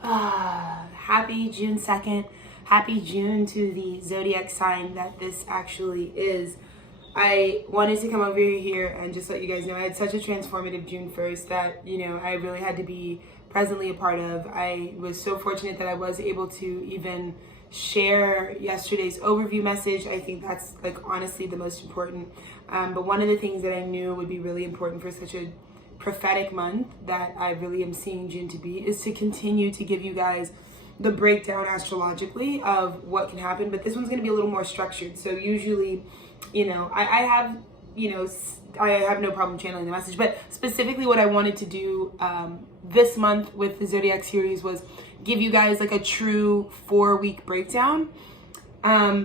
Happy June 2nd. Happy June to the zodiac sign that this actually is. I wanted to come over here and just let you guys know I had such a transformative June 1st that, I really had to be presently a part of. I was so fortunate that I was able to even share yesterday's overview message. I think that's honestly the most important. But one of the things that I knew would be really important for such a prophetic month that I really am seeing June to be is to continue to give you guys the breakdown astrologically of what can happen. But this one's going to be a little more structured. So usually, I have no problem channeling the message, but specifically what I wanted to do this month with the Zodiac series was give you guys a true 4-week breakdown.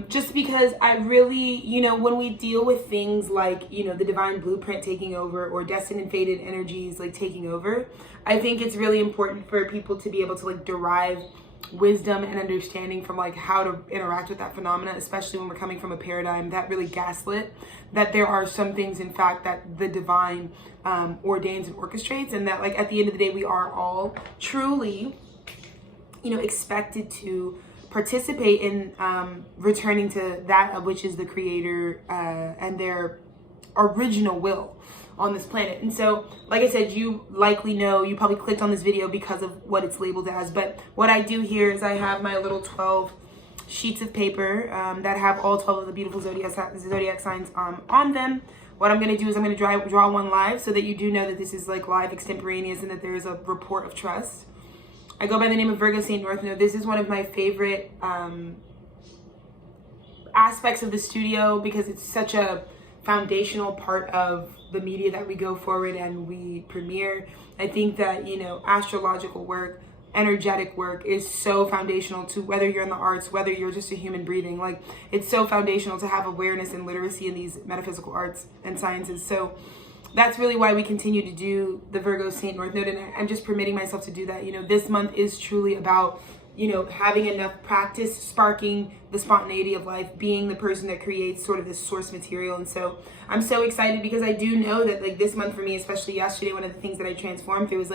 Just because I really, when we deal with things like, the divine blueprint taking over or destined and fated energies taking over, I think it's really important for people to be able to derive wisdom and understanding from how to interact with that phenomena, especially when we're coming from a paradigm that really gaslit that there are some things in fact that the divine ordains and orchestrates, and that at the end of the day we are all truly expected to participate in returning to that of which is the creator and their original will on this planet. And so, like I said, you likely know, you probably clicked on this video because of what it's labeled as, but what I do here is I have my little 12 sheets of paper that have all 12 of the beautiful zodiac signs on them. What I'm going to do is I'm going to draw one live so that you do know that this is live extemporaneous and that there is a report of trust. I go by the name of Virgo St. North Node. This is one of my favorite aspects of the studio because it's such a foundational part of the media that we go forward and we premiere. I think that, astrological work, energetic work is so foundational to whether you're in the arts, whether you're just a human breathing. It's so foundational to have awareness and literacy in these metaphysical arts and sciences. So that's really why we continue to do the Virgo St. North Node, and I'm just permitting myself to do that. This month is truly about, having enough practice, sparking the spontaneity of life, being the person that creates sort of this source material. And so I'm so excited because I do know that this month for me, especially yesterday, one of the things that I transformed through was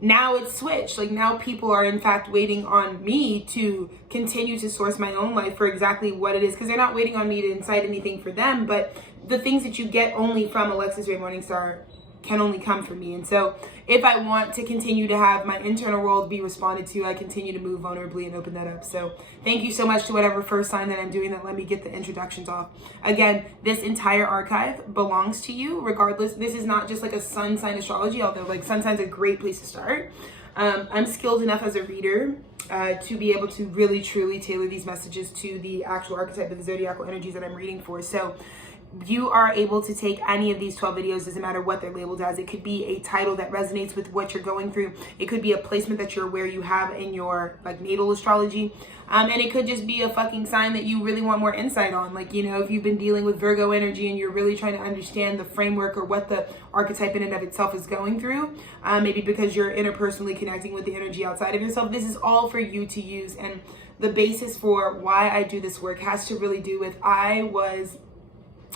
now it's switched. Now people are in fact waiting on me to continue to source my own life for exactly what it is, because they're not waiting on me to incite anything for them, but the things that you get only from Alexis Ray Morningstar can only come from me. And so if I want to continue to have my internal world be responded to, I continue to move vulnerably and open that up. So thank you so much to whatever first sign that I'm doing that let me get the introductions off. Again, this entire archive belongs to you regardless. This is not just a sun sign astrology, although sun sign's a great place to start. I'm skilled enough as a reader to be able to really truly tailor these messages to the actual archetype of the zodiacal energies that I'm reading for. So you are able to take any of these 12 videos, doesn't matter what they're labeled as. It could be a title that resonates with what you're going through. It could be a placement that you're aware you have in your natal astrology. And it could just be a fucking sign that you really want more insight on. If you've been dealing with Virgo energy and you're really trying to understand the framework or what the archetype in and of itself is going through, maybe because you're interpersonally connecting with the energy outside of yourself, this is all for you to use. And the basis for why I do this work has to really do with I was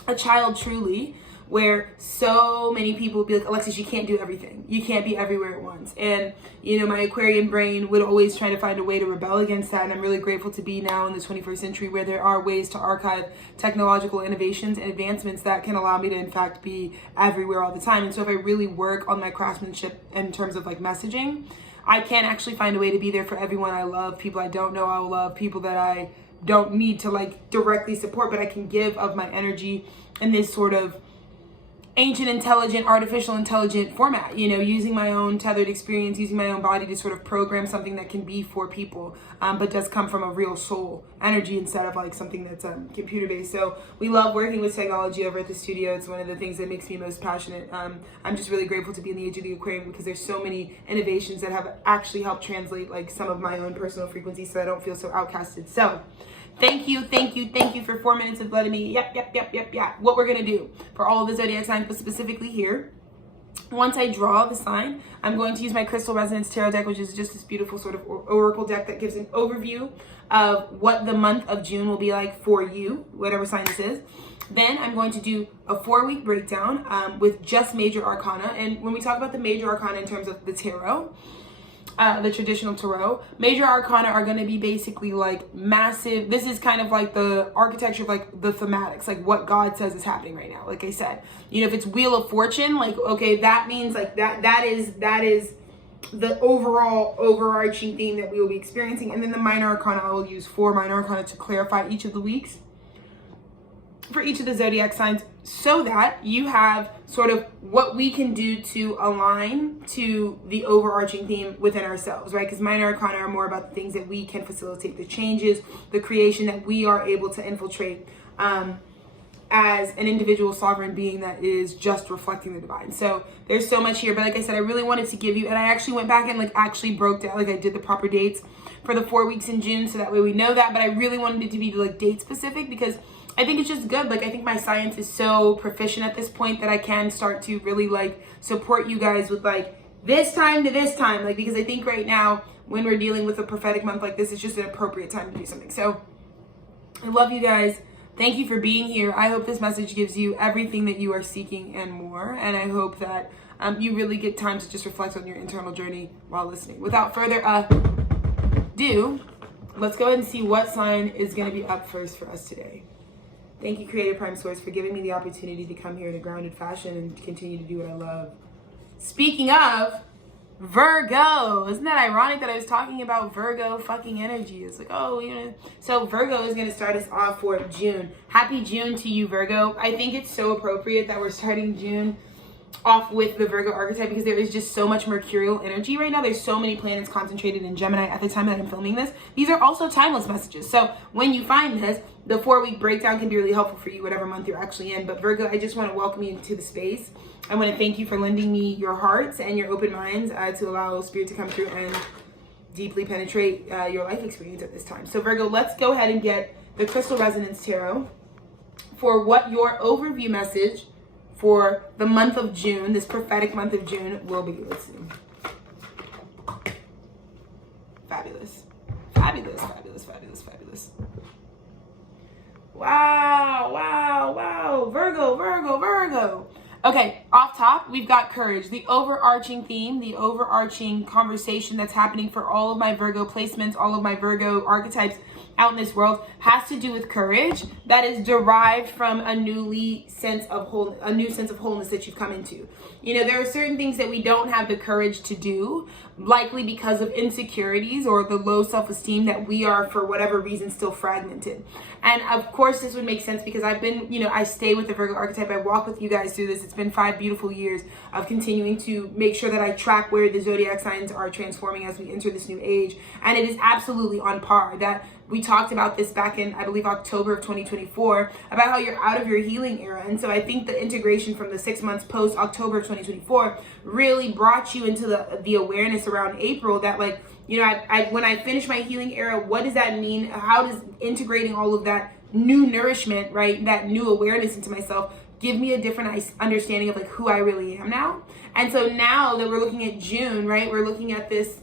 a child truly where so many people would be like, Alexis, you can't do everything. You can't be everywhere at once. And, my Aquarian brain would always try to find a way to rebel against that. And I'm really grateful to be now in the 21st century where there are ways to archive technological innovations and advancements that can allow me to, in fact, be everywhere all the time. And so if I really work on my craftsmanship in terms of messaging, I can actually find a way to be there for everyone I love, people I don't know I will love, people that I don't need to directly support, but I can give of my energy in this sort of ancient intelligent, artificial intelligent format, using my own tethered experience, using my own body to sort of program something that can be for people, but does come from a real soul energy instead of something that's computer based. So we love working with technology over at the studio. It's one of the things that makes me most passionate. I'm just really grateful to be in the age of the Aquarium because there's so many innovations that have actually helped translate some of my own personal frequencies so I don't feel so outcasted. So thank you for 4 minutes of letting me, what we're going to do for all of the zodiac signs, but specifically here. Once I draw the sign, I'm going to use my Crystal Resonance Tarot deck, which is just this beautiful sort of oracle deck that gives an overview of what the month of June will be like for you, whatever sign this is. Then I'm going to do a 4-week breakdown with just major arcana. And when we talk about the major arcana in terms of the tarot, the traditional tarot. Major arcana are going to be basically like massive. This is kind of like the architecture of like the thematics, like what God says is happening right now. Like I said, you know, if it's Wheel of Fortune, like, okay, that means like that is the overall overarching theme that we will be experiencing. And then the minor arcana, I will use 4 minor arcana to clarify each of the weeks for each of the zodiac signs, so that you have sort of what we can do to align to the overarching theme within ourselves, right? Because minor arcana are more about the things that we can facilitate, the changes, the creation that we are able to infiltrate as an individual sovereign being that is just reflecting the divine. So there's so much here, but like I said, I really wanted to give you, and I actually went back and like actually broke down, like I did the proper dates for the 4 weeks in June, so that way we know that. But I really wanted it to be like date specific, because I think it's just good. Like, I think my science is so proficient at this point that I can start to really like support you guys with like this time to this time, like, because I think right now when we're dealing with a prophetic month like this, it's just an appropriate time to do something. So I love you guys. Thank you for being here. I hope this message gives you everything that you are seeking and more. And I hope that you really get time to just reflect on your internal journey while listening. Without further ado, let's go ahead and see what sign is going to be up first for us today. Thank you, Creator Prime Source, for giving me the opportunity to come here in a grounded fashion and continue to do what I love. Speaking of Virgo, isn't that ironic that I was talking about Virgo fucking energy? It's like, oh, you know. So Virgo is going to start us off for June. Happy June to you, Virgo. I think it's so appropriate that we're starting June off with the Virgo archetype, because there is just so much mercurial energy right now. There's so many planets concentrated in Gemini at the time that I'm filming this. These are also timeless messages. So when you find this, the 4-week breakdown can be really helpful for you, whatever month you're actually in. But Virgo, I just want to welcome you into the space. I want to thank you for lending me your hearts and your open minds to allow Spirit to come through and deeply penetrate your life experience at this time. So Virgo, let's go ahead and get the Crystal Resonance Tarot for what your overview message for the month of June, this prophetic month of June, will be. Let's see. Fabulous. Fabulous, fabulous, fabulous, fabulous. Wow, wow, wow. Virgo, Virgo, Virgo. Okay, off top, we've got courage. The overarching theme, the overarching conversation that's happening for all of my Virgo placements, all of my Virgo archetypes out in this world, has to do with courage that is derived from a new sense of wholeness that you've come into. You know, there are certain things that we don't have the courage to do, likely because of insecurities or the low self-esteem that we are, for whatever reason, still fragmented. And of course, this would make sense because I've been, you know, I stay with the Virgo archetype. I walk with you guys through this. It's been 5 beautiful years of continuing to make sure that I track where the zodiac signs are transforming as we enter this new age. And it is absolutely on par. That we talked about this back in, I believe, October of 2024, about how you're out of your healing era. And so I think the integration from the 6 months post October of 2024 really brought you into the awareness around April that, like, you know, I when I finish my healing era, what does that mean? How does integrating all of that new nourishment, right, that new awareness into myself, give me a different understanding of like who I really am now? And so now that we're looking at June, right, we're looking at this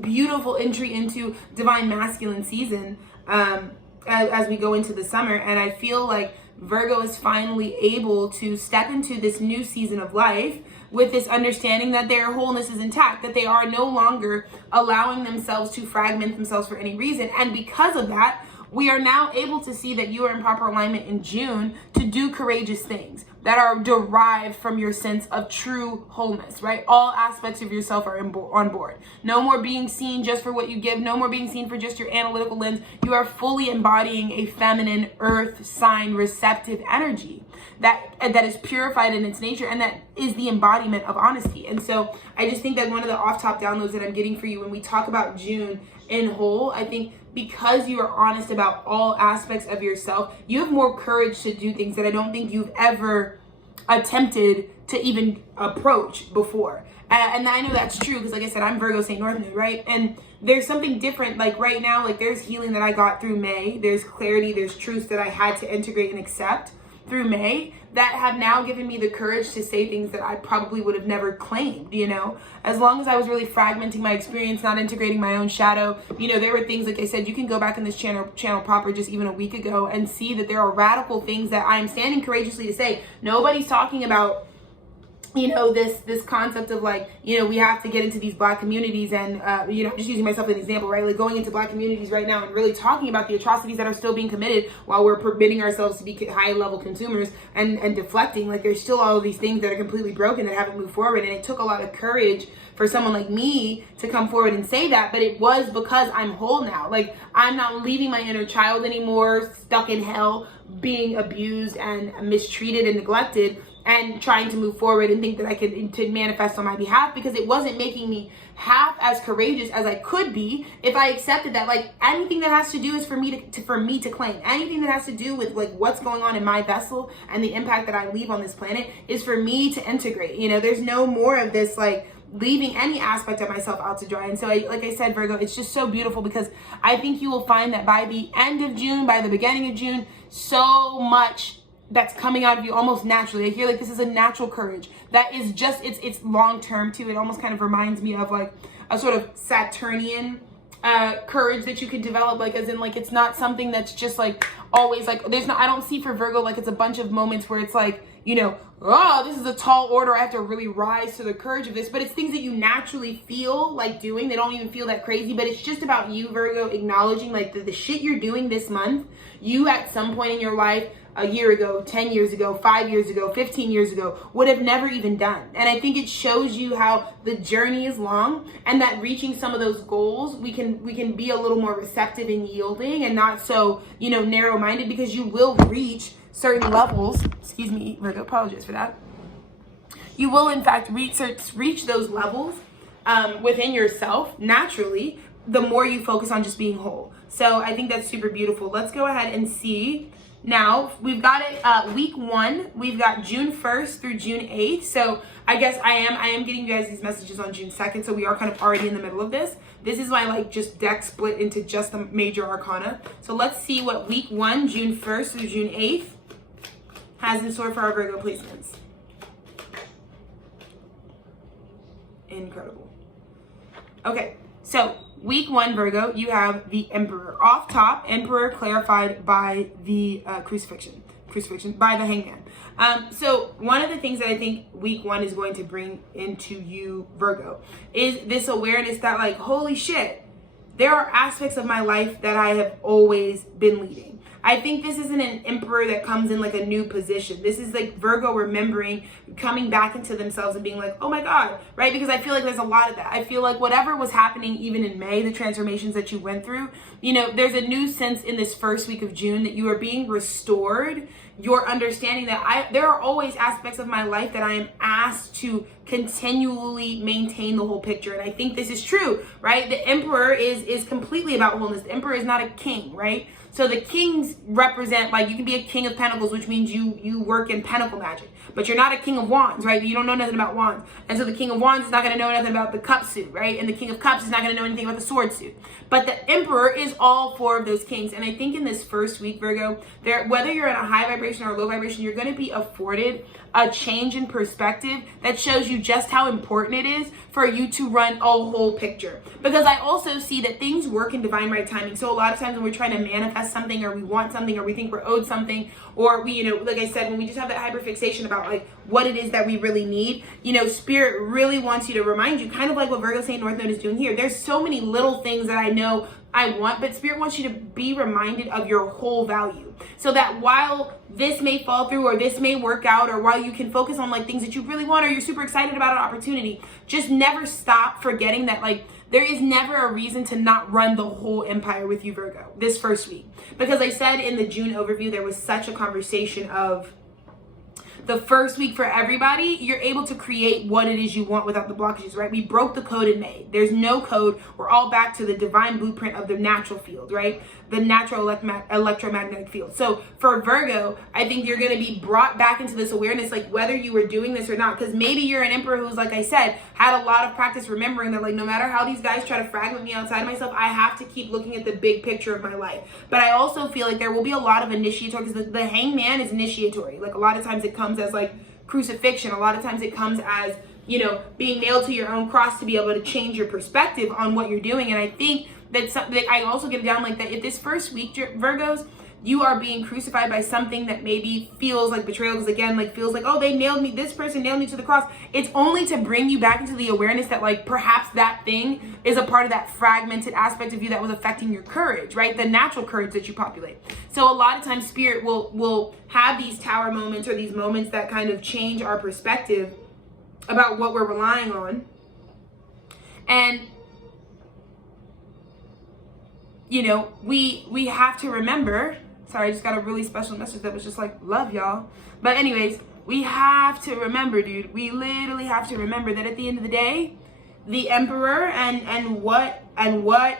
beautiful entry into divine masculine season as we go into the summer. And I feel like Virgo is finally able to step into this new season of life with this understanding that their wholeness is intact, that they are no longer allowing themselves to fragment themselves for any reason. And because of that, we are now able to see that you are in proper alignment in June to do courageous things that are derived from your sense of true wholeness, right? All aspects of yourself are on board. No more being seen just for what you give. No more being seen for just your analytical lens. You are fully embodying a feminine earth sign receptive energy that is purified in its nature, and that is the embodiment of honesty. And so I just think that one of the off-top downloads that I'm getting for you when we talk about June in whole, I think because you are honest about all aspects of yourself, you have more courage to do things that I don't think you've ever attempted to even approach before. And I know that's true because, like I said, I'm Virgo St. Northman, right? And there's something different. Like right now, like there's healing that I got through May. There's clarity, there's truths that I had to integrate and accept through May that have now given me the courage to say things that I probably would have never claimed, you know? As long as I was really fragmenting my experience, not integrating my own shadow, you know, there were things, like I said, you can go back in this channel proper just even a week ago and see that there are radical things that I'm standing courageously to say. Nobody's talking about this concept of like, we have to get into these Black communities and, just using myself as an example, right? Like going into Black communities right now and really talking about the atrocities that are still being committed while we're permitting ourselves to be high level consumers and deflecting. Like there's still all of these things that are completely broken that haven't moved forward. And it took a lot of courage for someone like me to come forward and say that, but it was because I'm whole now. Like I'm not leaving my inner child anymore, stuck in hell, being abused and mistreated and neglected, and trying to move forward and think that I could to manifest on my behalf, because it wasn't making me half as courageous as I could be if I accepted that like anything that has to do is for me to claim. Anything that has to do with like what's going on in my vessel and the impact that I leave on this planet is for me to integrate. There's no more of this like leaving any aspect of myself out to dry. And so like I said, Virgo, it's just so beautiful, because I think you will find that by the end of June, by the beginning of June, so much that's coming out of you almost naturally. I feel like this is a natural courage that is just, it's long-term too. It almost kind of reminds me of like a sort of Saturnian courage that you can develop, like as in like it's not something that's just like always like I don't see for Virgo like it's a bunch of moments where it's like, oh, this is a tall order, I have to really rise to the courage of this. But it's things that you naturally feel like doing. They don't even feel that crazy, but it's just about you, Virgo, acknowledging like the shit you're doing this month, you at some point in your life, a year ago, 10 years ago, 5 years ago, 15 years ago, would have never even done. And I think it shows you how the journey is long, and that reaching some of those goals, we can be a little more receptive and yielding and not so, narrow-minded, because you will reach certain levels. Excuse me, Virgo, apologize for that. You will in fact reach those levels within yourself naturally, the more you focus on just being whole. So I think that's super beautiful. Let's go ahead and see. Now, we've got it week 1. We've got June 1st through June 8th. So I guess I am getting you guys these messages on June 2nd. So we are kind of already in the middle of this. This is why like just deck split into just the major arcana. So let's see what week 1, June 1st through June 8th has in store for our Virgo placements. Incredible. Okay, so week 1, Virgo, you have the Emperor. Off top, Emperor clarified by the crucifixion, by the Hangman. So one of the things that I think week 1 is going to bring into you, Virgo, is this awareness that like, holy shit, there are aspects of my life that I have always been leading. I think this isn't an emperor that comes in like a new position. This is like Virgo remembering, coming back into themselves and being like, oh my God, right? Because I feel like there's a lot of that. I feel like whatever was happening even in May, the transformations that you went through, there's a new sense in this first week of June that you are being restored. Your understanding that there are always aspects of my life that I am asked to continually maintain the whole picture. And I think this is true, right? The emperor is completely about wholeness. The emperor is not a king, right? So the kings represent, like, you can be a king of pentacles, which means you work in pentacle magic, but you're not a king of wands, right? You don't know nothing about wands. And so the king of wands is not going to know nothing about the cup suit, right? And the king of cups is not going to know anything about the sword suit. But the emperor is all 4 of those kings. And I think in this first week, Virgo, whether you're in a high vibration or a low vibration, you're going to be afforded a change in perspective that shows you just how important it is for you to run a whole picture. Because I also see that things work in divine right timing. So a lot of times when we're trying to manifest something, or we want something, or we think we're owed something, or we, like I said, when we just have that hyperfixation about like what it is that we really need, Spirit really wants you to remind you, kind of like what Virgo Saint North Node is doing here. There's so many little things that I know I want, but Spirit wants you to be reminded of your whole value, so that while this may fall through, or this may work out, or while you can focus on like things that you really want, or you're super excited about an opportunity, just never stop forgetting that like there is never a reason to not run the whole empire with you, Virgo, this first week. Because I said in the June overview, there was such a conversation of the first week for everybody, you're able to create what it is you want without the blockages, right? We broke the code in May. There's no code. We're all back to the divine blueprint of the natural field, right? The natural electromagnetic field. So for Virgo, I think you're going to be brought back into this awareness, like whether you were doing this or not, because maybe you're an emperor who's, like I said, had a lot of practice remembering that like no matter how these guys try to fragment me outside of myself, I have to keep looking at the big picture of my life. But I also feel like there will be a lot of initiatory, because the hangman is initiatory. Like a lot of times it comes as like crucifixion. A lot of times it comes as, being nailed to your own cross to be able to change your perspective on what you're doing. And I think that I also get it down like that. If this first week, Virgos, you are being crucified by something that maybe feels like betrayal, because again, like feels like, oh, they nailed me, this person nailed me to the cross. It's only to bring you back into the awareness that like perhaps that thing is a part of that fragmented aspect of you that was affecting your courage, right? The natural courage that you populate. So a lot of times spirit will have these tower moments or these moments that kind of change our perspective about what we're relying on. And you know, we have to remember, sorry, I just got a really special message that was just like, love y'all. But anyways, we have to remember, dude, we literally have to remember that at the end of the day, the emperor and what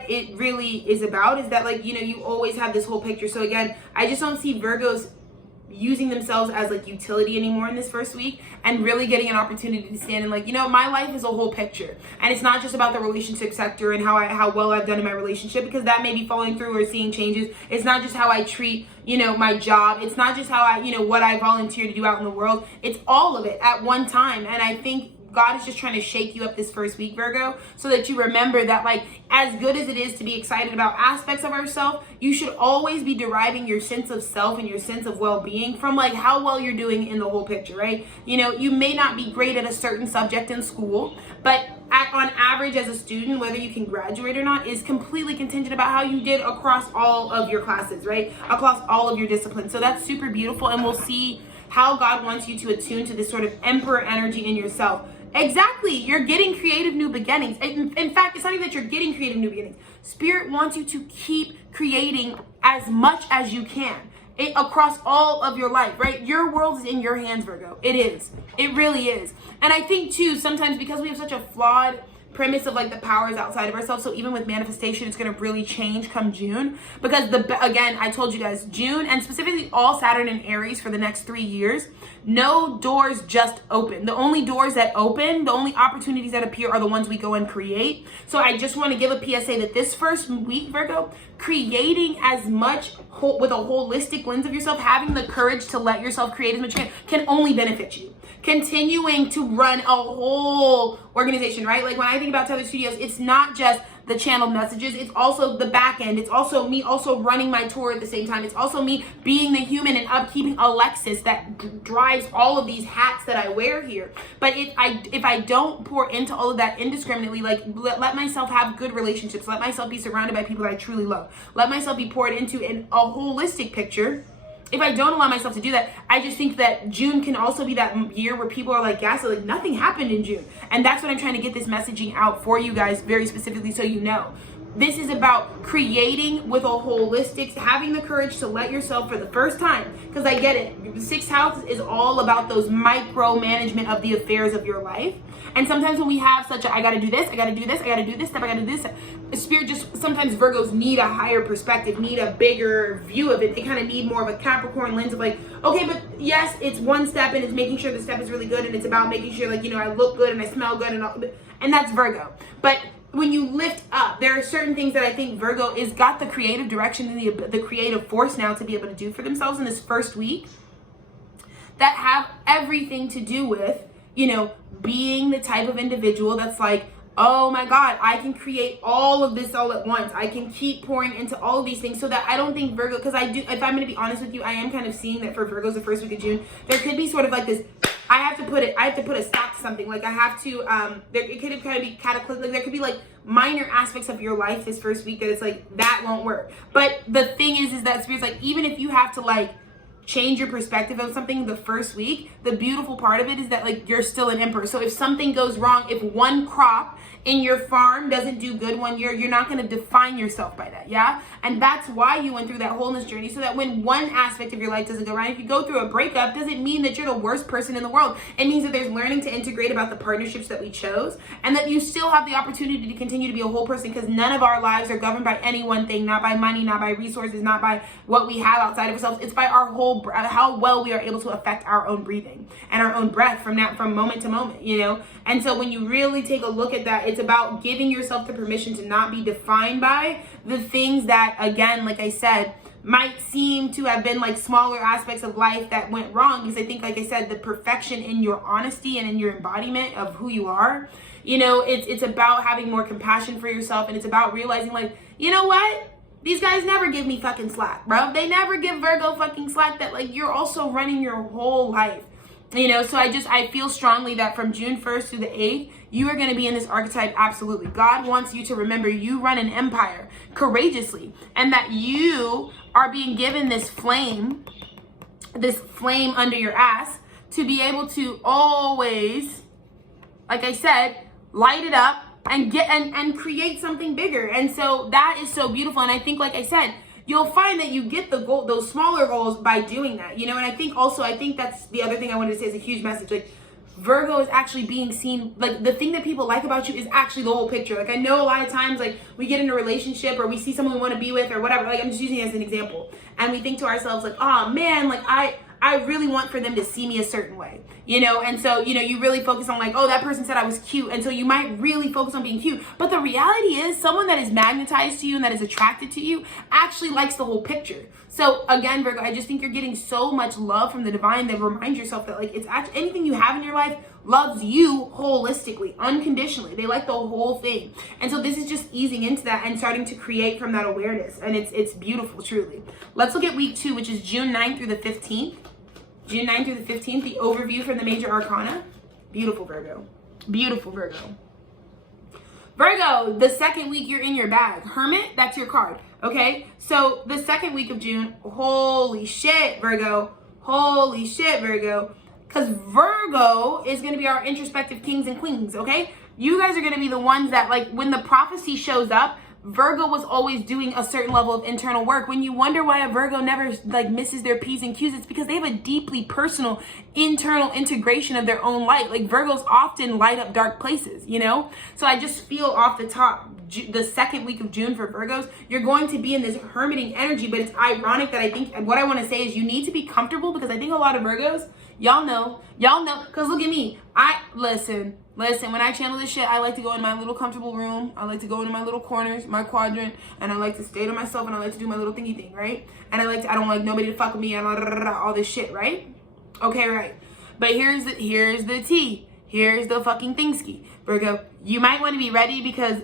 it really is about is that, like, you know, you always have this whole picture. So again, I just don't see Virgos using themselves as like utility anymore in this first week, and really getting an opportunity to stand and like, you know, my life is a whole picture, and it's not just about the relationship sector and how well I've done in my relationship, because that may be falling through or seeing changes. It's not just how I treat, you know, my job. It's not just how I, you know, what I volunteer to do out in the world. It's all of it at one time. And I think God is just trying to shake you up this first week, Virgo, so that you remember that, like, as good as it is to be excited about aspects of ourselves, you should always be deriving your sense of self and your sense of well-being from like how well you're doing in the whole picture, right? You know, you may not be great at a certain subject in school, but on average as a student, whether you can graduate or not is completely contingent about how you did across all of your classes, right? Across all of your disciplines. So that's super beautiful, and we'll see how God wants you to attune to this sort of emperor energy in yourself. Exactly. You're getting creative new beginnings. In fact, it's not even that you're getting creative new beginnings. Spirit wants you to keep creating as much as you can across all of your life, right? Your world is in your hands, Virgo. It is. It really is. And I think too, sometimes because we have such a flawed premise of like the powers outside of ourselves, so even with manifestation, it's going to really change come June, because again, I told you guys, June, and specifically all Saturn and Aries for the next 3 years, no doors just open. The only doors that open, the only opportunities that appear are the ones we go and create. So I just want to give a PSA that this first week, Virgo, creating as much with a holistic lens of yourself, having the courage to let yourself create as much can only benefit you. Continuing to run a whole organization, right? Like when I think about Tethered Studios, it's not just the channeled messages, it's also the back end. It's also me also running my tour at the same time. It's also me being the human and upkeeping Alexis that drives all of these hats that I wear here. But if I don't pour into all of that indiscriminately, like let myself have good relationships, let myself be surrounded by people that I truly love, let myself be poured into in a holistic picture. If I don't allow myself to do that, I just think that June can also be that year where people are like gaslit, like nothing happened in June. And that's what I'm trying to get this messaging out for you guys very specifically, so you know. This is about creating with a holistic, having the courage to let yourself for the first time, because I get it. The sixth house is all about those micromanagement of the affairs of your life. And sometimes when we have such a, I gotta do this, I gotta do this, I gotta do this step, I gotta do this, Spirit just, sometimes Virgos need a higher perspective, need a bigger view of it. They kind of need more of a Capricorn lens of like, okay, but yes, it's one step and it's making sure the step is really good, and it's about making sure, like, you know, I look good and I smell good and all, and that's Virgo. But when you lift up, there are certain things that I think Virgo is got the creative direction and the creative force now to be able to do for themselves in this first week that have everything to do with, you know, being the type of individual that's like, oh my God, I can create all of this all at once. I can keep pouring into all of these things, so that I don't think Virgo, because I do, if I'm going to be honest with you, I am kind of seeing that for Virgos the first week of June, there could be sort of like this, I have to put a stop to something. Like I have to, it could kind of be cataclysmic. There could be like minor aspects of your life this first week that it's like, that won't work. But the thing is that Spirit's like, even if you have to like change your perspective of something the first week, the beautiful part of it is that like you're still an emperor. So if something goes wrong, if one crop in your farm doesn't do good one year, you're not going to define yourself by that. Yeah. And that's why you went through that wholeness journey, so that when one aspect of your life doesn't go right, if you go through a breakup, doesn't mean that you're the worst person in the world. It means that there's learning to integrate about the partnerships that we chose, and that you still have the opportunity to continue to be a whole person, because none of our lives are governed by any one thing, not by money, not by resources, not by what we have outside of ourselves. It's by our whole, how well we are able to affect our own breathing and our own breath from moment to moment, you know? And so when you really take a look at that, it's about giving yourself the permission to not be defined by the things that, again, like I said, might seem to have been like smaller aspects of life that went wrong. Because I think, like I said, the perfection in your honesty and in your embodiment of who you are, you know, it's about having more compassion for yourself. And it's about realizing like, you know what? These guys never give me fucking slack, bro. They never give Virgo fucking slack that like you're also running your whole life. You know, so I feel strongly that from June 1st through the 8th, you are going to be in this archetype. Absolutely. God wants you to remember you run an empire courageously, and that you are being given this flame under your ass to be able to always, like I said, light it up and get and create something bigger. And so that is so beautiful. And I think, like I said, you'll find that you get the goal, those smaller goals, by doing that, you know. And I think that's the other thing I wanted to say is a huge message. Like, Virgo is actually being seen, like, the thing that people like about you is actually the whole picture. Like, I know a lot of times, like, we get in a relationship or we see someone we want to be with or whatever, like, I'm just using it as an example, and we think to ourselves, like, oh man, like, I really want for them to see me a certain way, you know? And so, you know, you really focus on like, oh, that person said I was cute. And so you might really focus on being cute. But the reality is someone that is magnetized to you and that is attracted to you actually likes the whole picture. So again, Virgo, I just think you're getting so much love from the divine that remind yourself that like it's actually anything you have in your life loves you holistically, unconditionally. They like the whole thing. And so this is just easing into that and starting to create from that awareness. And it's beautiful, truly. Let's look at week 2, which is June 9th through the 15th. June 9th through the 15th, the overview from the major arcana. Beautiful, Virgo. Beautiful, Virgo. Virgo, the second week you're in your bag. Hermit, that's your card, okay? So the second week of June, holy shit, Virgo. Holy shit, Virgo. Because Virgo is going to be our introspective kings and queens, okay? You guys are going to be the ones that, like, when the prophecy shows up, Virgo was always doing a certain level of internal work. When you wonder why a Virgo never like misses their P's and Q's, it's because they have a deeply personal internal integration of their own light. Like Virgos often light up dark places, you know? So I just feel off the top, the second week of June for Virgos, you're going to be in this hermiting energy, but it's ironic that I think, what I want to say is you need to be comfortable, because I think a lot of Virgos, y'all know, because look at me. Listen, when I channel this shit, I like to go in my little comfortable room. I like to go into my little corners, my quadrant, and I like to stay to myself, and I like to do my little thingy thing, right? And I don't like nobody to fuck with me and all this shit, right? Okay, right. But here's the tea. Here's the fucking thingski. Virgo, you might want to be ready, because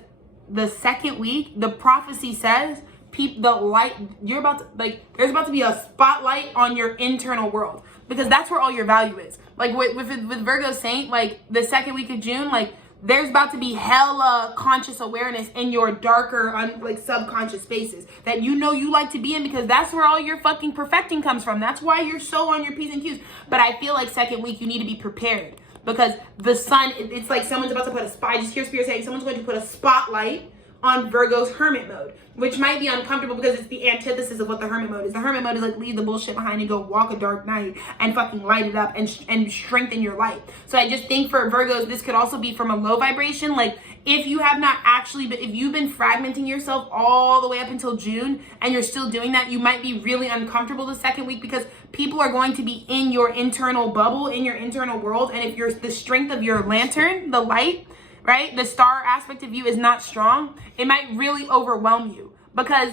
the second week, the prophecy says, the light, there's about to be a spotlight on your internal world, because that's where all your value is. Like with Virgo Saint, like the second week of June, like there's about to be hella conscious awareness in your darker, like subconscious spaces that you know you like to be in, because that's where all your fucking perfecting comes from. That's why you're so on your P's and Q's. But I feel like second week, you need to be prepared, because the sun, it's like someone's about to put I just hear Spirit saying someone's going to put a spotlight on Virgo's hermit mode, which might be uncomfortable because it's the antithesis of what the hermit mode is. The hermit mode is like leave the bullshit behind and go walk a dark night and fucking light it up and strengthen your light. So I just think for Virgos, this could also be from a low vibration. Like if you have not actually, but if you've been fragmenting yourself all the way up until June and you're still doing that, you might be really uncomfortable the second week, because people are going to be in your internal bubble, in your internal world. And if you're the strength of your lantern, the light, right, the star aspect of you is not strong, it might really overwhelm you, because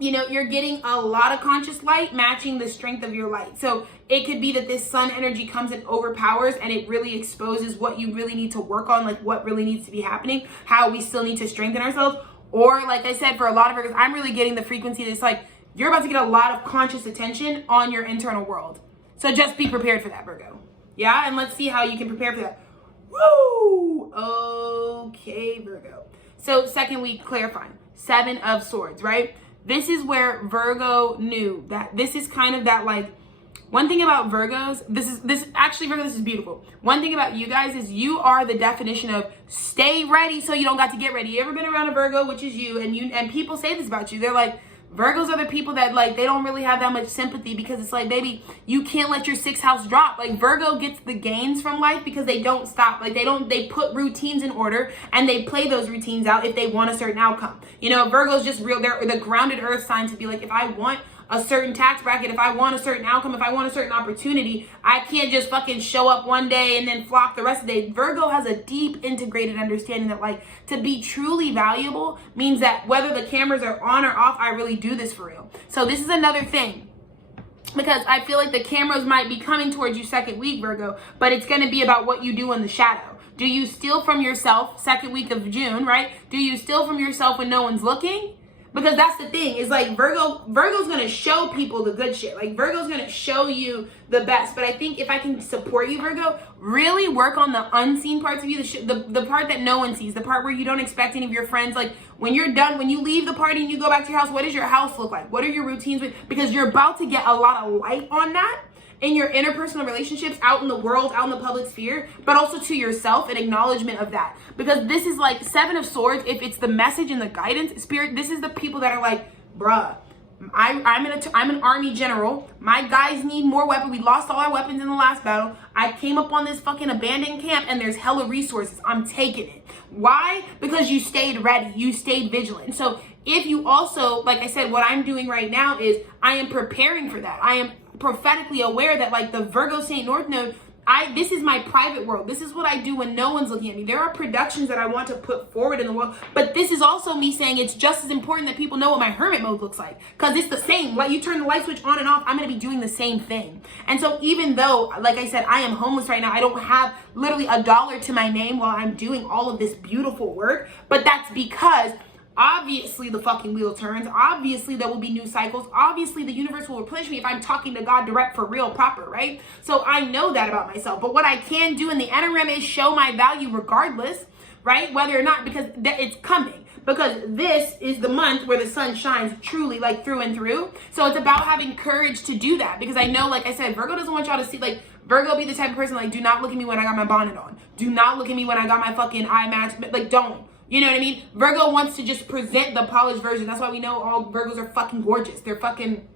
you know you're getting a lot of conscious light matching the strength of your light. So it could be that this sun energy comes and overpowers, and it really exposes what you really need to work on, like what really needs to be happening, how we still need to strengthen ourselves. Or like I said, for a lot of Virgos, I'm really getting the frequency that's like you're about to get a lot of conscious attention on your internal world. So just be prepared for that, Virgo. Yeah, and let's see how you can prepare for that. Woo! Okay, Virgo. So second week, clarifying. 7 of Swords, right? This is where Virgo knew that this is kind of that, like, one thing about Virgos, this is beautiful. One thing about you guys is you are the definition of stay ready so you don't got to get ready. You ever been around a Virgo, which is you, and people say this about you. They're like, Virgos are the people that, like, they don't really have that much sympathy, because it's like, baby, you can't let your 6th house drop. Like, Virgo gets the gains from life because they don't stop. Like, they put routines in order, and they play those routines out if they want a certain outcome. You know, Virgo's just real. They're the grounded earth sign to be like, if I want a certain tax bracket, if I want a certain outcome, if I want a certain opportunity, I can't just fucking show up one day and then flop the rest of the day. Virgo has a deep integrated understanding that, like, to be truly valuable means that whether the cameras are on or off, I really do this for real. So this is another thing, because I feel like the cameras might be coming towards you second week, Virgo, but it's going to be about what you do in the shadow. Do you steal from yourself second week of June, right? Do you steal from yourself when no one's looking? Because that's the thing, is like Virgo's gonna show people the good shit. Like Virgo's gonna show you the best. But I think if I can support you, Virgo, really work on the unseen parts of you, the part that no one sees, the part where you don't expect any of your friends. Like when you're done, when you leave the party and you go back to your house, what does your house look like? What are your routines with? Because you're about to get a lot of light on that in your interpersonal relationships, out in the world, out in the public sphere, but also to yourself, an acknowledgement of that. Because this is like Seven of Swords. If it's the message and the guidance, Spirit, this is the people that are like, bruh, I'm an army general. My guys need more weapons. We lost all our weapons in the last battle. I came up on this fucking abandoned camp and there's hella resources. I'm taking it. Why? Because you stayed ready. You stayed vigilant. So if you also, like I said, what I'm doing right now is I am preparing for that. I am prophetically aware that like the Virgo Saint North Node, this is my private world. This is what I do when no one's looking at me. There are productions that I want to put forward in the world, but this is also me saying it's just as important that people know what my hermit mode looks like, because it's the same. Like you turn the light switch on and off, I'm going to be doing the same thing. And so even though, like I said, I am homeless right now, I don't have literally $1 to my name while I'm doing all of this beautiful work, but that's because obviously the fucking wheel turns. Obviously there will be new cycles. Obviously the universe will replenish me if I'm talking to God direct, for real, proper, right? So I know that about myself. But what I can do in the inner realm is show my value regardless, right? Whether or not, because it's coming. Because this is the month where the sun shines truly, like through and through. So it's about having courage to do that. Because I know, like I said, Virgo doesn't want y'all to see, like, Virgo be the type of person, like, do not look at me when I got my bonnet on. Do not look at me when I got my fucking eye match. Like, don't. You know what I mean? Virgo wants to just present the polished version. That's why we know all Virgos are fucking gorgeous. They're fucking,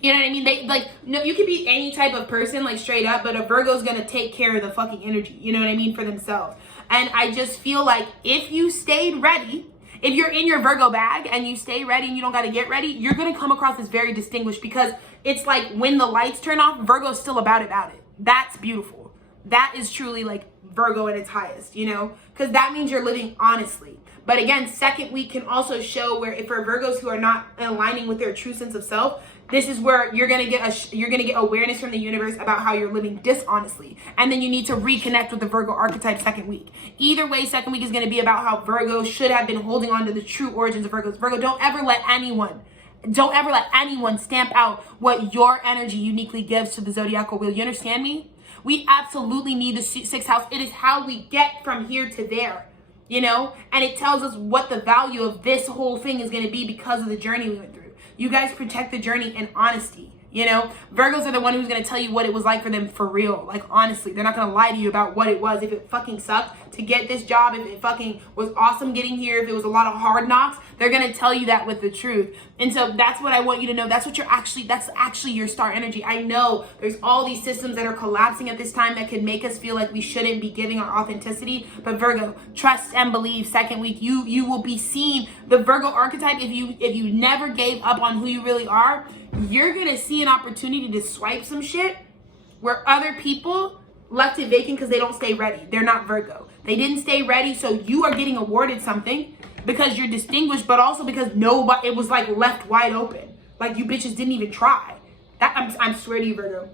you know what I mean? They like, no, you could be any type of person, like straight up, but a Virgo's gonna take care of the fucking energy, you know what I mean, for themselves. And I just feel like if you stayed ready, if you're in your Virgo bag and you stay ready and you don't gotta get ready, you're gonna come across as very distinguished, because it's like when the lights turn off, Virgo's still about it. That's beautiful. That is truly like Virgo at its highest, you know, because that means you're living honestly. But again, second week can also show where, if for Virgos who are not aligning with their true sense of self, this is where you're gonna get awareness from the universe about how you're living dishonestly, and then you need to reconnect with the Virgo archetype second week. Either way, second week is gonna be about how Virgo should have been holding on to the true origins of Virgos. Virgo, don't ever let anyone stamp out what your energy uniquely gives to the zodiacal wheel. You understand me? We absolutely need the sixth house. It is how we get from here to there, you know? And it tells us what the value of this whole thing is going to be because of the journey we went through. You guys protect the journey in honesty, you know? Virgos are the one who's going to tell you what it was like for them for real. Like, honestly, they're not going to lie to you about what it was. If it fucking sucked to get this job, if it fucking was awesome getting here, if it was a lot of hard knocks, they're going to tell you that with the truth. And so that's what I want you to know. That's actually your star energy. I know there's all these systems that are collapsing at this time that could make us feel like we shouldn't be giving our authenticity. But Virgo, trust and believe. Second week, you will be seeing the Virgo archetype. If you never gave up on who you really are, you're going to see an opportunity to swipe some shit where other people left it vacant because they don't stay ready. They're not Virgo. They didn't stay ready, so you are getting awarded something because you're distinguished, but also because it was like left wide open. Like you bitches didn't even try. I'm swear to you, Virgo.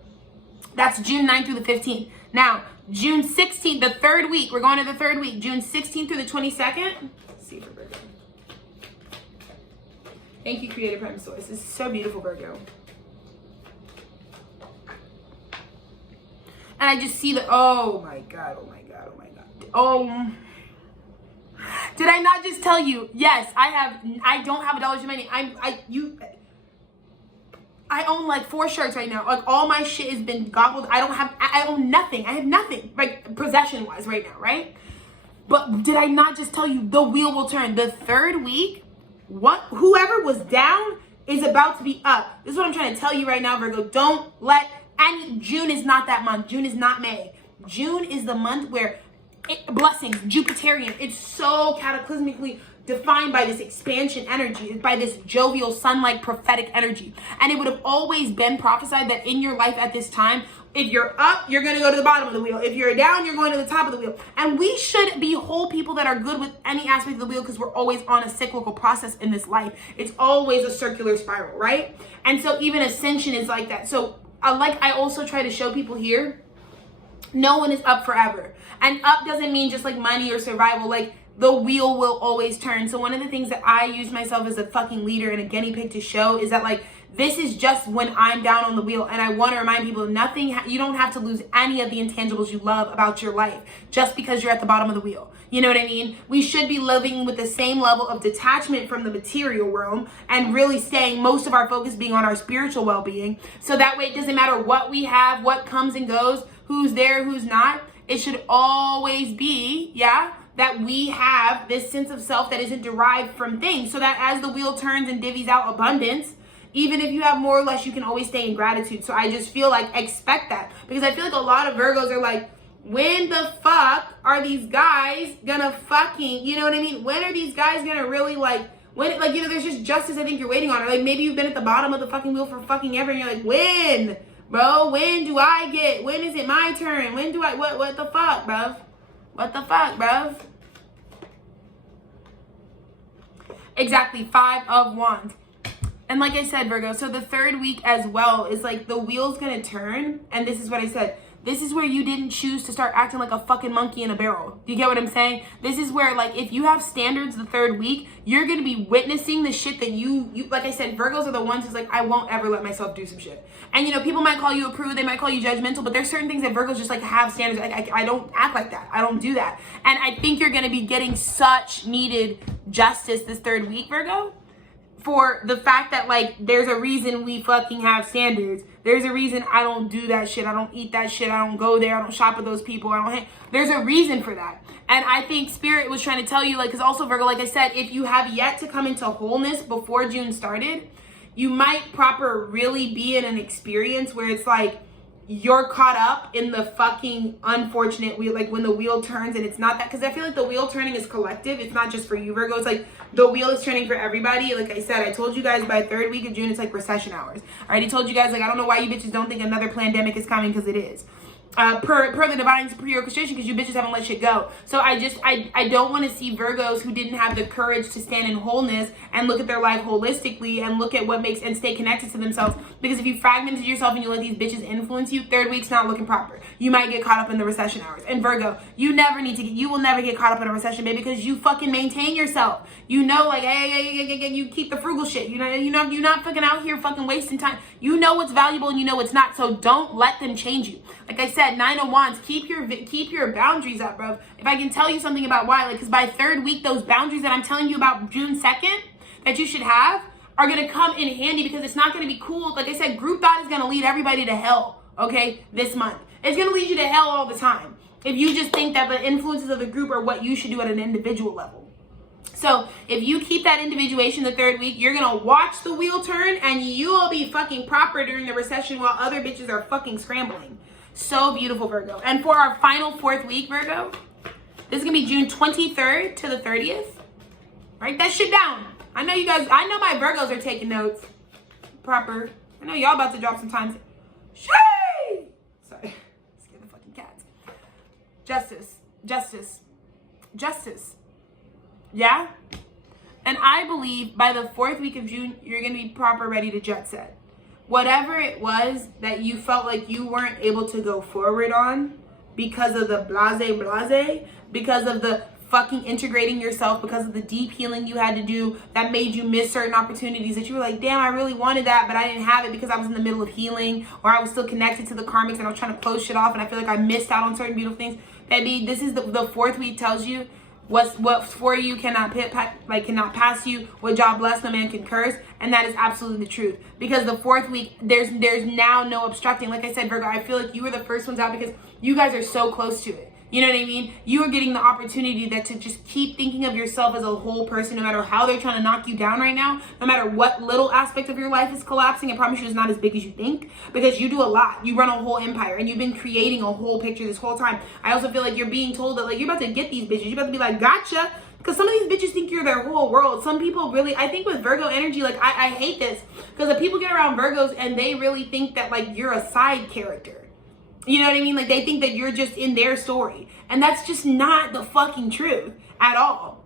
That's June 9th through the 15th. Now, June 16th, the third week, we're going to the third week, June 16th through the 22nd. Let's see for Virgo. Thank you, Creator Prime Source. This is so beautiful, Virgo. And I just see oh my God. Did I not just tell you? Yes, I don't have $1 to my name. I own like 4 shirts right now. Like all my shit has been gobbled. I own nothing. I have nothing, like possession wise right now, right? But did I not just tell you the wheel will turn? The third week, whoever was down is about to be up. This is what I'm trying to tell you right now, Virgo. Don't let June is not that month. June is not May. June is the month where blessings, Jupiterian. It's so cataclysmically defined by this expansion energy, by this jovial, sun-like prophetic energy. And it would have always been prophesied that in your life at this time, if you're up, you're going to go to the bottom of the wheel. If you're down, you're going to the top of the wheel. And we should be whole people that are good with any aspect of the wheel because we're always on a cyclical process in this life. It's always a circular spiral, right? And so even ascension is like that. So I also try to show people here, no one is up forever. And up doesn't mean just like money or survival. Like the wheel will always turn. So one of the things that I use myself as a fucking leader and a guinea pig to show is that, like, this is just when I'm down on the wheel. And I want to remind people, you don't have to lose any of the intangibles you love about your life just because you're at the bottom of the wheel. You know what I mean? We should be living with the same level of detachment from the material realm and really staying most of our focus being on our spiritual well-being. So that way it doesn't matter what we have, what comes and goes, who's there, who's not. It should always be, that we have this sense of self that isn't derived from things. So that as the wheel turns and divvies out abundance, even if you have more or less, you can always stay in gratitude. So I just feel like expect that, because I feel like a lot of Virgos are like, when the fuck are these guys gonna fucking, you know what I mean? When are these guys gonna really there's just justice I think you're waiting on. Or like maybe you've been at the bottom of the fucking wheel for fucking ever and you're like, when? Bro, when is it my turn? When do I, what the fuck, bruv? What the fuck, bruv? Exactly, 5 of Wands. And like I said, Virgo, so the third week as well is like the wheel's gonna turn. And this is what I said. This is where you didn't choose to start acting like a fucking monkey in a barrel. Do you get what I'm saying? This is where, like, if you have standards the third week, you're gonna be witnessing the shit that you like I said, Virgos are the ones who's like, I won't ever let myself do some shit. And you know, people might call you a prude, they might call you judgmental, but there's certain things that Virgos just like have standards. I don't act like that. I don't do that. And I think you're gonna be getting such needed justice this third week, Virgo, for the fact that, like, there's a reason we fucking have standards. There's a reason I don't do that shit. I don't eat that shit. I don't go there. I don't shop with those people. There's a reason for that. And I think Spirit was trying to tell you, like, because also, Virgo, like I said, if you have yet to come into wholeness before June started, you might really be in an experience where it's like, you're caught up in the fucking unfortunate wheel, like when the wheel turns and it's not that, because I feel like the wheel turning is collective. It's not just for you, Virgo. It's like the wheel is turning for everybody. Like I said, I told you guys by third week of June, it's like recession hours. I already told you guys, like, I don't know why you bitches don't think another pandemic is coming, because it is. Per the divine pre-orchestration, because you bitches haven't let shit go. So I don't want to see Virgos who didn't have the courage to stand in wholeness and look at their life holistically and look at what makes and stay connected to themselves. Because if you fragmented yourself and you let these bitches influence you, third week's not looking proper. You might get caught up in the recession hours. And Virgo, you will never get caught up in a recession, baby, because you fucking maintain yourself. You know, like, hey, you keep the frugal shit. You know, you're not fucking out here fucking wasting time. You know what's valuable and you know what's not. So don't let them change you. Like I said, 9 of Wands, keep your boundaries up, bro. If I can tell you something about why, like, because by third week, those boundaries that I'm telling you about June 2nd that you should have are going to come in handy, because it's not going to be cool. Like I said, group thought is going to lead everybody to hell, okay, this month. It's going to lead you to hell all the time if you just think that the influences of the group are what you should do at an individual level. So if you keep that individuation the third week, you're going to watch the wheel turn and you'll be fucking proper during the recession while other bitches are fucking scrambling. So beautiful, Virgo. And for our final fourth week, Virgo, this is going to be June 23rd to the 30th. Write that shit down. I know you guys, I know my Virgos are taking notes. Proper. I know y'all about to drop some time. Sorry. Scare the fucking cats. Justice. Yeah? And I believe by the fourth week of June, you're going to be proper ready to jet set. Whatever it was that you felt like you weren't able to go forward on because of the blase, because of the fucking integrating yourself, because of the deep healing you had to do that made you miss certain opportunities that you were like, damn, I really wanted that, but I didn't have it because I was in the middle of healing, or I was still connected to the karmics and I was trying to close shit off and I feel like I missed out on certain beautiful things. Baby, this is the fourth week tells you what's for you cannot pass you. What job blessed, no man can curse. And that is absolutely the truth. Because the fourth week, there's now no obstructing. Like I said, Virgo, I feel like you were the first ones out because you guys are so close to it. You know what I mean? You are getting the opportunity to just keep thinking of yourself as a whole person, no matter how they're trying to knock you down right now, no matter what little aspect of your life is collapsing. I promise you it's not as big as you think, because you do a lot. You run a whole empire and you've been creating a whole picture this whole time. I also feel like you're being told that, like, you're about to get these bitches. You're about to be like, gotcha. Because some of these bitches think you're their whole world. Some people really, I think with Virgo energy, like, I hate this, because the people get around Virgos and they really think that, like, you're a side character. You know what I mean? Like, they think that you're just in their story. And that's just not the fucking truth at all.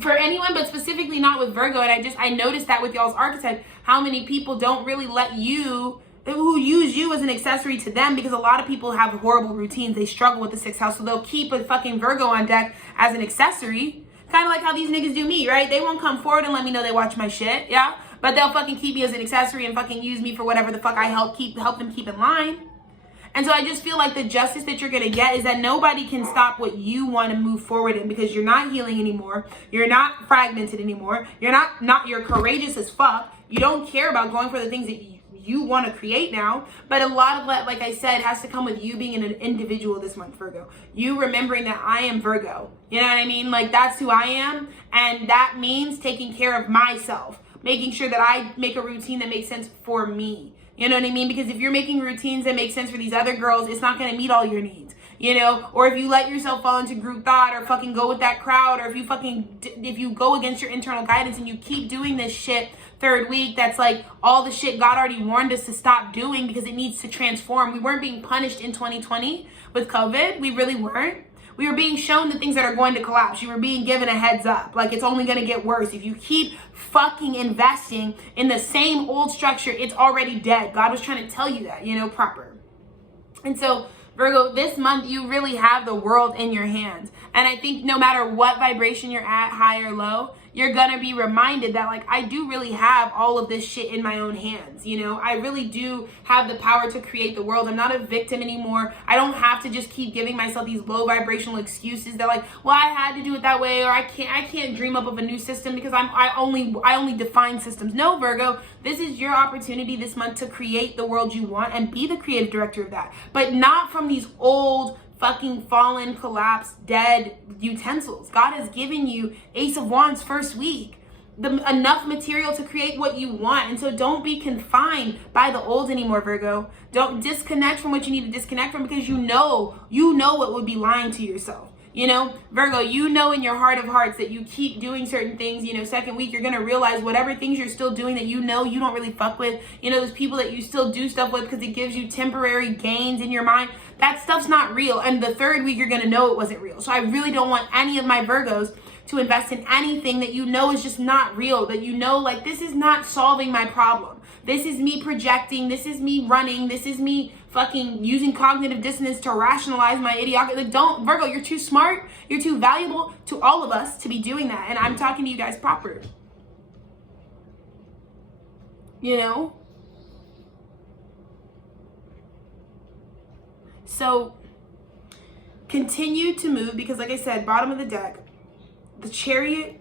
For anyone, but specifically not with Virgo. And I noticed that with y'all's archetype, how many people don't really let you, who use you as an accessory to them, because a lot of people have horrible routines. They struggle with the sixth house. So they'll keep a fucking Virgo on deck as an accessory Kind of like how these niggas do me, right? They won't come forward and let me know they watch my shit, yeah? But they'll fucking keep me as an accessory and fucking use me for whatever the fuck I help them keep in line. And so I just feel like the justice that you're gonna get is that nobody can stop what you want to move forward in, because you're not healing anymore. You're not fragmented anymore. You're courageous as fuck. You don't care about going for the things that you want to create now. But a lot of that, like I said, has to come with you being an individual this month, Virgo. You remembering that I am Virgo. You know what I mean? Like, that's who I am. And that means taking care of myself, making sure that I make a routine that makes sense for me. You know what I mean? Because if you're making routines that make sense for these other girls, it's not going to meet all your needs, you know? Or if you let yourself fall into group thought, or fucking go with that crowd, or if you go against your internal guidance and you keep doing this shit third week, that's like all the shit God already warned us to stop doing because it needs to transform. We weren't being punished in 2020 with COVID. We really weren't. We were being shown the things that are going to collapse. You were being given a heads up. Like, it's only going to get worse. If you keep fucking investing in the same old structure, it's already dead. God was trying to tell you that, you know, proper. And so, Virgo, this month, you really have the world in your hands. And I think no matter what vibration you're at, high or low, you're going to be reminded that, like, I do really have all of this shit in my own hands. You know, I really do have the power to create the world. I'm not a victim anymore. I don't have to just keep giving myself these low vibrational excuses that, like, well, I had to do it that way, or I can't dream up of a new system because I only define systems. No, Virgo, this is your opportunity this month to create the world you want and be the creative director of that, but not from these old fucking fallen, collapsed, dead utensils. God has given you Ace of Wands first week, enough material to create what you want. And so don't be confined by the old anymore, Virgo. Don't disconnect from what you need to disconnect from, because you know what would be lying to yourself. You know, Virgo, you know in your heart of hearts that you keep doing certain things. You know, second week, you're going to realize whatever things you're still doing that you know you don't really fuck with, you know, those people that you still do stuff with because it gives you temporary gains in your mind, that stuff's not real. And the third week, you're going to know it wasn't real. So I really don't want any of my Virgos to invest in anything that you know is just not real, that you know, like, this is not solving my problem. This is me projecting. This is me running. This is me fucking using cognitive dissonance to rationalize my idiocracy. Like, don't, Virgo, you're too smart. You're too valuable to all of us to be doing that. And I'm talking to you guys proper. You know? So continue to move, because like I said, bottom of the deck, the Chariot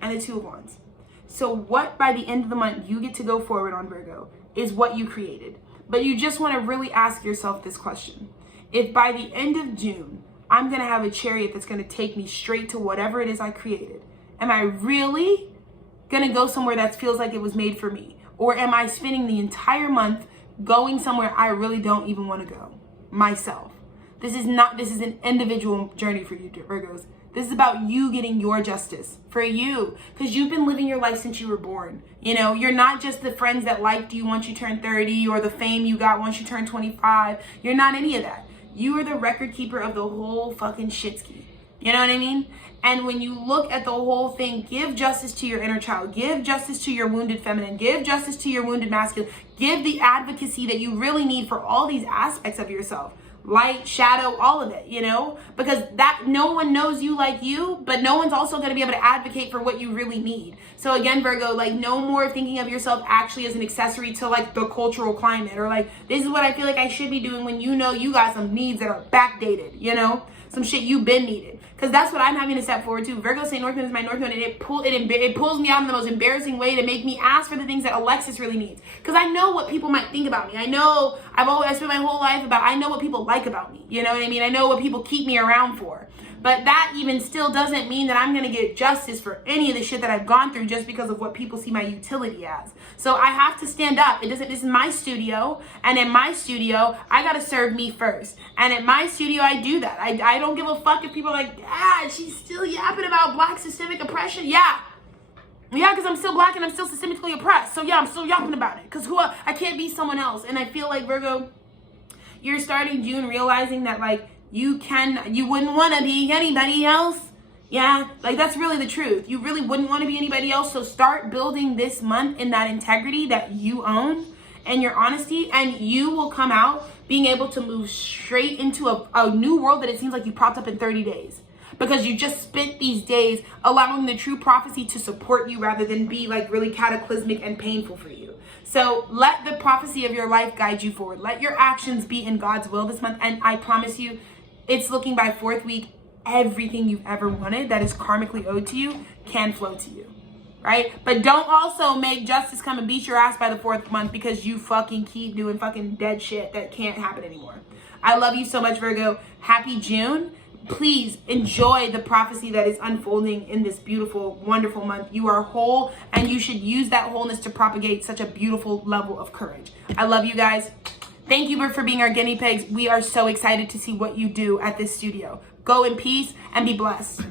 and the Two of Wands. So what by the end of the month you get to go forward on, Virgo, is what you created. But you just want to really ask yourself this question. If by the end of June, I'm going to have a Chariot that's going to take me straight to whatever it is I created, am I really going to go somewhere that feels like it was made for me? Or am I spending the entire month going somewhere I really don't even want to go myself? This is an individual journey for you, Virgos. This is about you getting your justice for you, because you've been living your life since you were born. You know, you're not just the friends that liked you once you turned 30, or the fame you got once you turned 25. You're not any of that. You are the record keeper of the whole fucking shitski. You know what I mean? And when you look at the whole thing, give justice to your inner child. Give justice to your wounded feminine. Give justice to your wounded masculine. Give the advocacy that you really need for all these aspects of yourself. Light, shadow, all of it, you know, because that no one knows you like you, but no one's also going to be able to advocate for what you really need. So again, Virgo, like, no more thinking of yourself actually as an accessory to like the cultural climate, or like, this is what I feel like I should be doing, when you know you got some needs that are backdated, you know, some shit you've been needed. Because that's what I'm having to step forward to. Virgo St. North Node is my North Node, and it pulls me out in the most embarrassing way to make me ask for the things that Alexis really needs. Because I know what people might think about me. I know I spent my whole life I know what people like about me. You know what I mean? I know what people keep me around for. But that even still doesn't mean that I'm going to get justice for any of the shit that I've gone through just because of what people see my utility as. So I have to stand up. This is my studio. And in my studio, I got to serve me first. And in my studio, I do that. I don't give a fuck if people are like, she's still yapping about Black systemic oppression. Yeah, because I'm still Black and I'm still systemically oppressed. So yeah, I'm still yapping about it. Because I can't be someone else. And I feel like, Virgo, you're starting June realizing that, like, you wouldn't want to be anybody else. Yeah, like, that's really the truth. You really wouldn't want to be anybody else. So start building this month in that integrity that you own and your honesty, and you will come out being able to move straight into a new world that it seems like you propped up in 30 days. because you just spent these days allowing the true prophecy to support you rather than be like really cataclysmic and painful for you. So let the prophecy of your life guide you forward. Let your actions be in God's will this month. And I promise you, it's looking by fourth week, everything you've ever wanted that is karmically owed to you can flow to you, right? But don't also make justice come and beat your ass by the fourth month because you fucking keep doing fucking dead shit that can't happen anymore. I love you so much, Virgo. Happy June. Please enjoy the prophecy that is unfolding in this beautiful, wonderful month. You are whole, and you should use that wholeness to propagate such a beautiful level of courage. I love you guys. Thank you for being our guinea pigs. We are so excited to see what you do at this studio. Go in peace and be blessed.